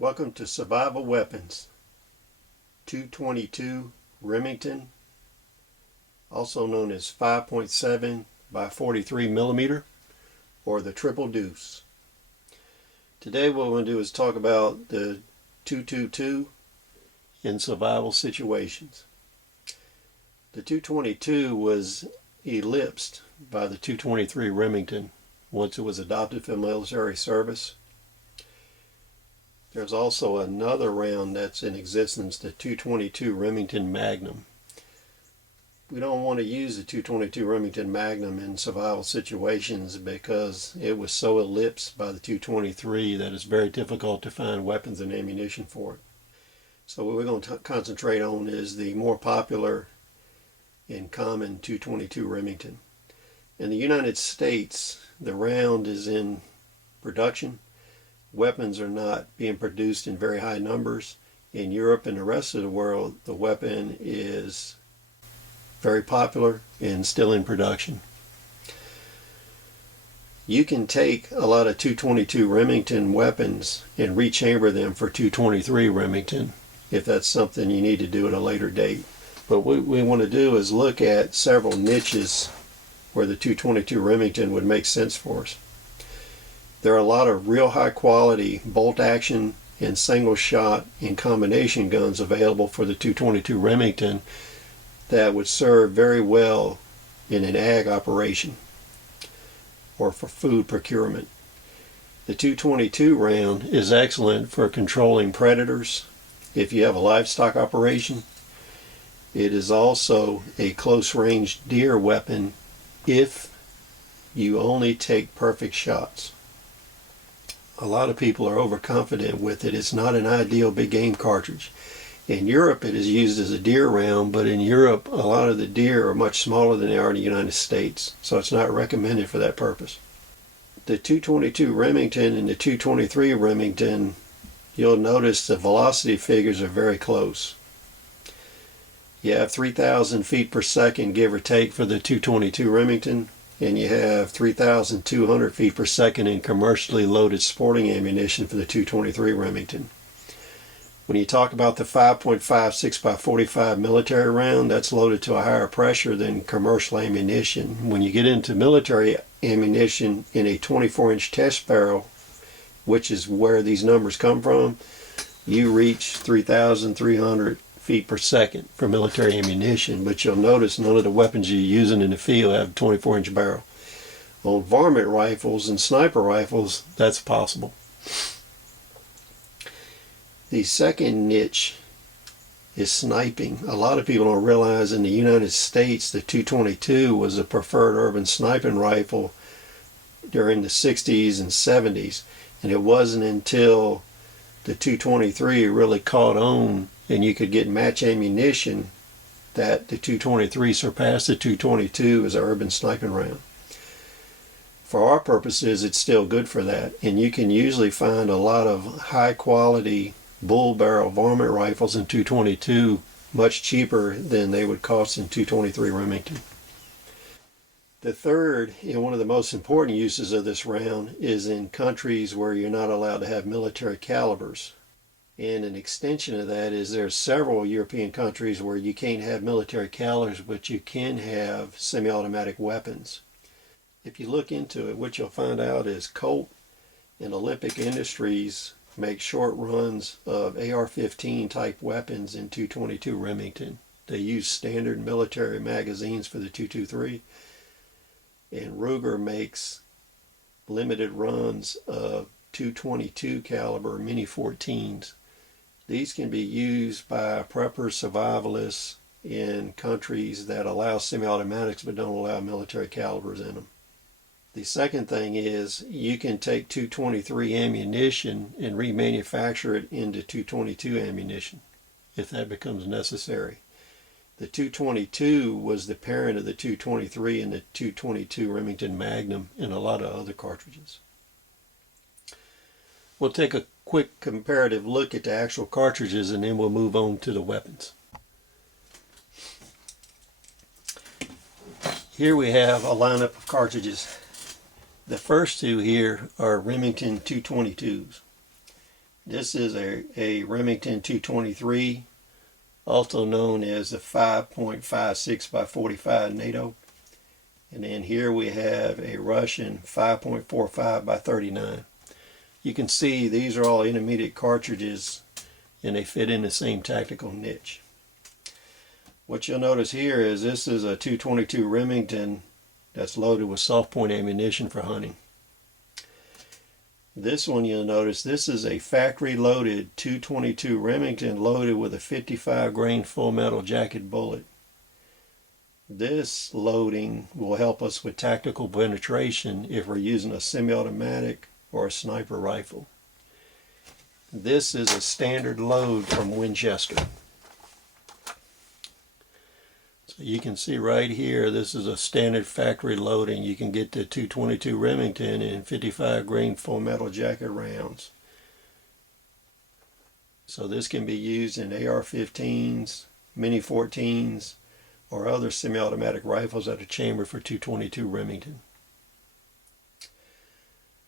Welcome to Survival Weapons 222 Remington, also known as 5.7 by 43 millimeter, or the Triple Deuce. Today what we're going to do is talk about the 222 in survival situations. The 222 was eclipsed by the 223 Remington once it was adopted for military service. There's also another round that's in existence, the 222 Remington Magnum. We don't want to use the 222 Remington Magnum in survival situations because it was so eclipsed by the 223 that it's very difficult to find weapons and ammunition for it. So what we're going to concentrate on is the more popular and common 222 Remington. In the United States, the round is in production. Weapons are not being produced in very high numbers. In Europe and the rest of the world, the weapon is very popular and still in production. You can take a lot of 222 Remington weapons and rechamber them for 223 Remington if that's something you need to do at a later date. But what we want to do is look at several niches where the 222 Remington would make sense for us. There are a lot of real high quality bolt action and single shot and combination guns available for the 222 Remington that would serve very well in an ag operation or for food procurement. The 222 round is excellent for controlling predators if you have a livestock operation. It is also a close range deer weapon if you only take perfect shots. A lot of people are overconfident with it. It's not an ideal big game cartridge. In Europe it is used as a deer round, but in Europe a lot of the deer are much smaller than they are in the United States, so it's not recommended for that purpose. The 222 Remington and the 223 Remington, you'll notice the velocity figures are very close. You have 3,000 feet per second give or take for the 222 Remington, and you have 3,200 feet per second in commercially loaded sporting ammunition for the 223 Remington. When you talk about the 5.56 by 45 military round, that's loaded to a higher pressure than commercial ammunition. When you get into military ammunition in a 24-inch test barrel, which is where these numbers come from, you reach 3,300 feet per second for military ammunition, but you'll notice none of the weapons you're using in the field have a 24-inch barrel. On varmint rifles and sniper rifles, that's possible. The second niche is sniping. A lot of people don't realize in the United States the 222 was a preferred urban sniping rifle during the 60s and 70s, and it wasn't until the 223 really caught on and you could get match ammunition that the 223 surpassed the 222 as an urban sniping round. For our purposes, it's still good for that, and you can usually find a lot of high quality bull barrel varmint rifles in 222 much cheaper than they would cost in 223 Remington. The third and one of the most important uses of this round is in countries where you're not allowed to have military calibers. And an extension of that is there are several European countries where you can't have military calibers, but you can have semi-automatic weapons. If you look into it, what you'll find out is Colt and Olympic Industries make short runs of AR-15 type weapons in 222 Remington. They use standard military magazines for the 223, and Ruger makes limited runs of 222 caliber Mini 14s. These can be used by preppers, survivalists in countries that allow semi-automatics but don't allow military calibers in them. The second thing is you can take 223 ammunition and remanufacture it into 222 ammunition if that becomes necessary. The 222 was the parent of the 223 and the 222 Remington Magnum and a lot of other cartridges. We'll take a quick comparative look at the actual cartridges and then we'll move on to the weapons. Here we have a lineup of cartridges. The first two here are Remington 222s. This is a Remington 223, also known as the 5.56 by 45 NATO. And then here we have a Russian 5.45 by 39. You can see these are all intermediate cartridges and they fit in the same tactical niche. What you'll notice here is this is a 222 Remington that's loaded with soft point ammunition for hunting. This one you'll notice, this is a factory loaded 222 Remington loaded with a 55 grain full metal jacket bullet. This loading will help us with tactical penetration if we're using a semi-automatic or a sniper rifle. This is a standard load from Winchester. So you can see right here, this is a standard factory loading. You can get the 222 Remington in 55 grain full metal jacket rounds. So this can be used in AR-15s, Mini 14s, or other semi-automatic rifles that are chambered for 222 Remington.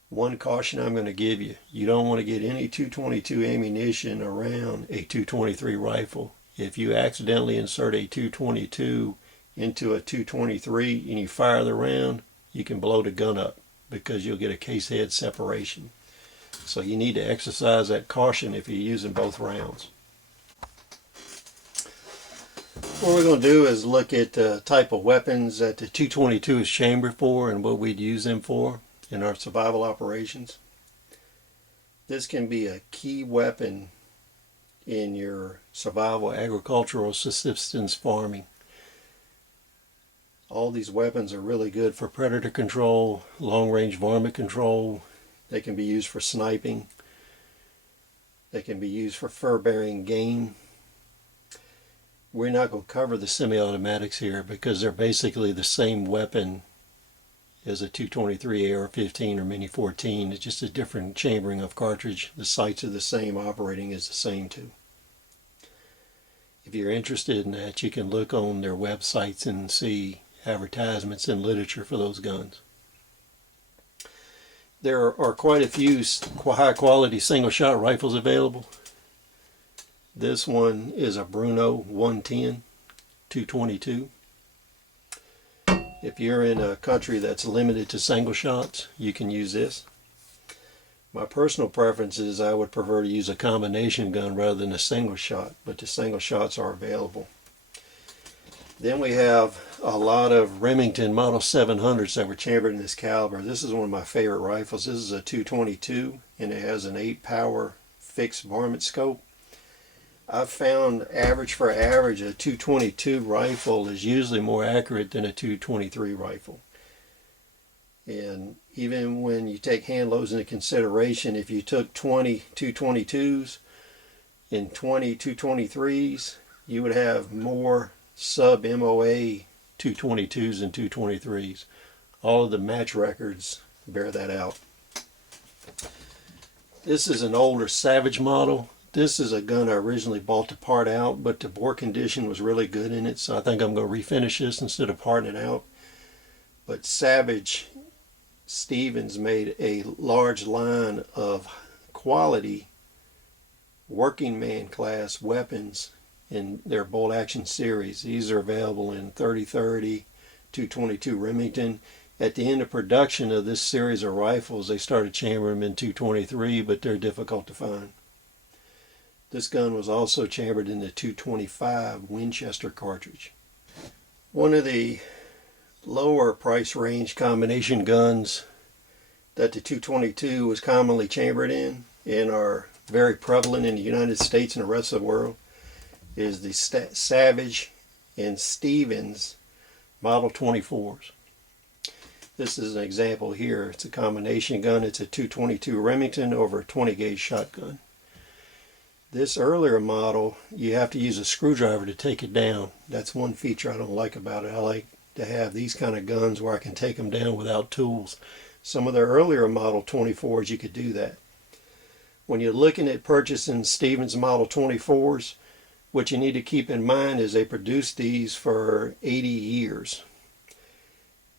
One caution I'm going to give you, you don't want to get any 222 ammunition around a 223 rifle. If you accidentally insert a 222 into a 223 and you fire the round, you can blow the gun up because you'll get a case head separation. So you need to exercise that caution if you're using both rounds. What we're going to do is look at the type of weapons that the 222 is chambered for and what we'd use them for in our survival operations. This can be a key weapon in your survival agricultural subsistence farming. All these weapons are really good for predator control, long-range varmint control. They can be used for sniping. They can be used for fur-bearing game. We're not going to cover the semi-automatics here because they're basically the same weapon as a 223 AR-15 or Mini 14. It's just a different chambering of cartridge. The sights are the same, operating is the same too. If you're interested in that, you can look on their websites and see advertisements and literature for those guns. There are quite a few high quality single shot rifles available. This one is a Bruno 110 222. If you're in a country that's limited to single shots, you can use this. My personal preference is I would prefer to use a combination gun rather than a single shot, but the single shots are available. Then we have a lot of Remington Model 700s that were chambered in this caliber. This is one of my favorite rifles. This is a 222 and it has an 8-power fixed varmint scope. I've found average for average, a 222 rifle is usually more accurate than a 223 rifle. And even when you take hand loads into consideration, if you took 20 222s and 20 223s, you would have more sub-MOA 222s and 223s. All of the match records bear that out. This is an older Savage model. This is a gun I originally bought to part out, but the bore condition was really good in it, so I think I'm going to refinish this instead of parting it out. But Savage Stevens made a large line of quality working man class weapons in their bolt action series. These are available in 30-30, 222 Remington. At the end of production of this series of rifles, they started chambering them in 223, but they're difficult to find. This gun was also chambered in the 225 Winchester cartridge. One of the lower price range combination guns that the 222 was commonly chambered in and are very prevalent in the United States and the rest of the world is the Savage and Stevens Model 24s. This is an example here. It's a combination gun. It's a 222 Remington over a 20 gauge shotgun. This earlier model, you have to use a screwdriver to take it down. That's one feature I don't like about it. I like to have these kind of guns where I can take them down without tools. Some of the earlier Model 24s, you could do that. When you're looking at purchasing Stevens Model 24s, what you need to keep in mind is they produced these for 80 years.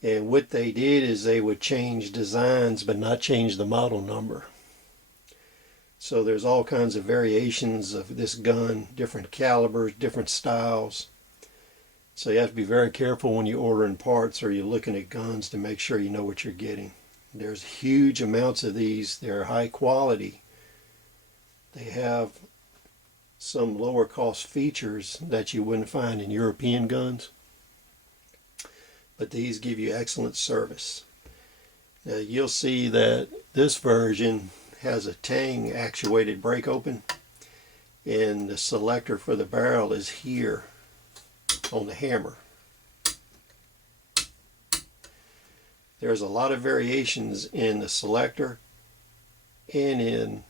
And what they did is they would change designs but not change the model number. So there's all kinds of variations of this gun, different calibers, different styles. So you have to be very careful when you're ordering parts or you're looking at guns to make sure you know what you're getting. There's huge amounts of these. They're high quality. They have some lower cost features that you wouldn't find in European guns, but these give you excellent service. Now you'll see that this version has a tang actuated brake open, and the selector for the barrel is here on the hammer. There's a lot of variations in the selector and in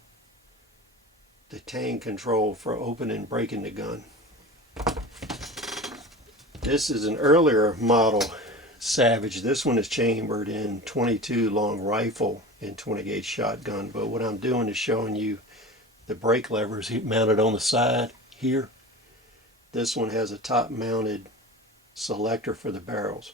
the tang control for opening and breaking the gun. This is an earlier model Savage. This one is chambered in 22 long rifle and 20 gauge shotgun, but what I'm doing is showing you the brake levers mounted on the side here. This one has a top mounted selector for the barrels.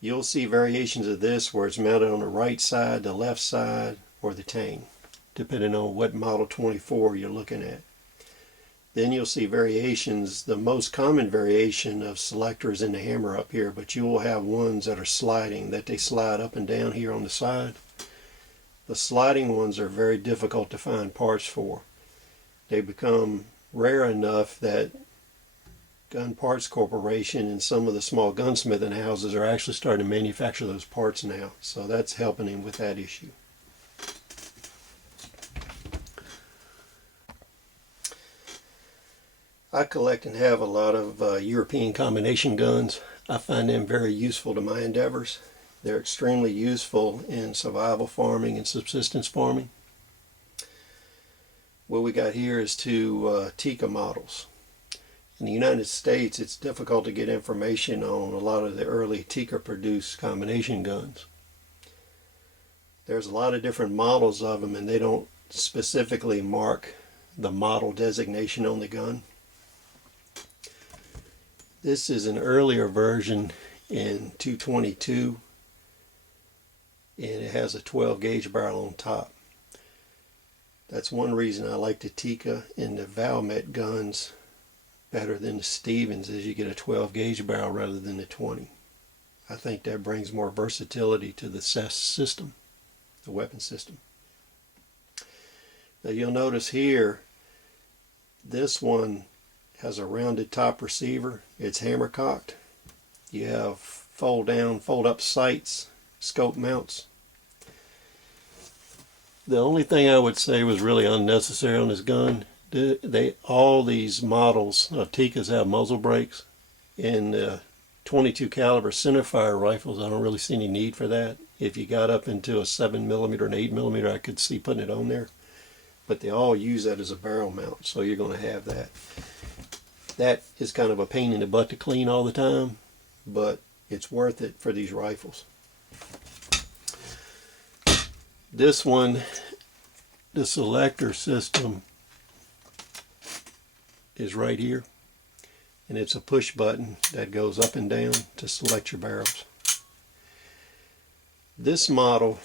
You'll see variations of this where it's mounted on the right side, the left side, or the tang, depending on what model 24 you're looking at. Then you'll see variations. The most common variation of selector is in the hammer up here, but you will have ones that are sliding, that they slide up and down here on the side. The sliding ones are very difficult to find parts for. They become rare enough that Gun Parts Corporation and some of the small gunsmithing houses are actually starting to manufacture those parts now. So that's helping him with that issue. I collect and have a lot of European combination guns. I find them very useful to my endeavors. They're extremely useful in survival farming and subsistence farming. What we got here is two Tikka models. In the United States, it's difficult to get information on a lot of the early Tikka produced combination guns. There's a lot of different models of them, and they don't specifically mark the model designation on the gun. This is an earlier version in 222, and it has a 12 gauge barrel on top. That's one reason I like the Tikka and the Valmet guns better than the Stevens, is you get a 12 gauge barrel rather than the 20. I think that brings more versatility to the system, the weapon system. Now you'll notice here, this one has a rounded top receiver. It's hammer cocked. You have fold down, fold up sights, scope mounts. The only thing I would say was really unnecessary on this gun, all these models of Tikkas have muzzle brakes. In the 22 caliber centerfire rifles, I don't really see any need for that. If you got up into a 7mm and 8mm, I could see putting it on there. But they all use that as a barrel mount, so you're going to have that. That is kind of a pain in the butt to clean all the time, but it's worth it for these rifles. This one, the selector system is right here, and it's a push button that goes up and down to select your barrels. This model,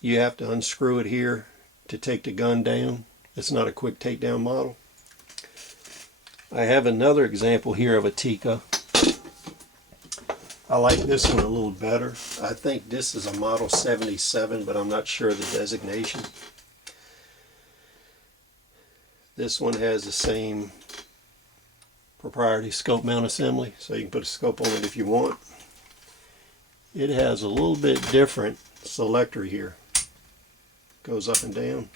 you have to unscrew it here to take the gun down. It's not a quick takedown model. I have another example here of a Tikka. I like this one a little better. I think this is a model 77, but I'm not sure the designation. This one has the same proprietary scope mount assembly, so you can put a scope on it if you want. It has a little bit different selector here. Goes up and down.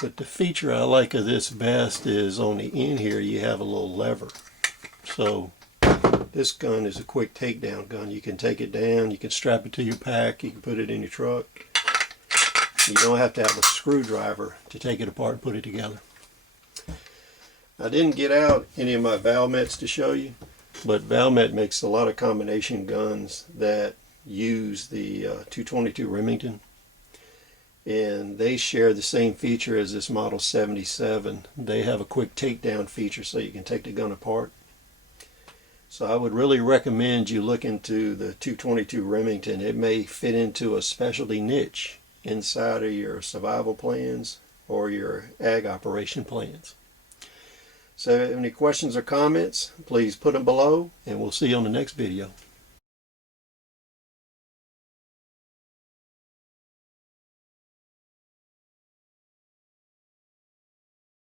But the feature I like of this best is on the end here you have a little lever. So this gun is a quick takedown gun. You can take it down, you can strap it to your pack, you can put it in your truck. You don't have to have a screwdriver to take it apart and put it together. I didn't get out any of my Valmets to show you, but Valmet makes a lot of combination guns that use the 222 Remington. And they share the same feature as this model 77. They have a quick takedown feature so you can take the gun apart. So I would really recommend you look into the 222 Remington. It may fit into a specialty niche inside of your survival plans or your ag operation plans. So if you have any questions or comments, please put them below, and we'll see you on the next video.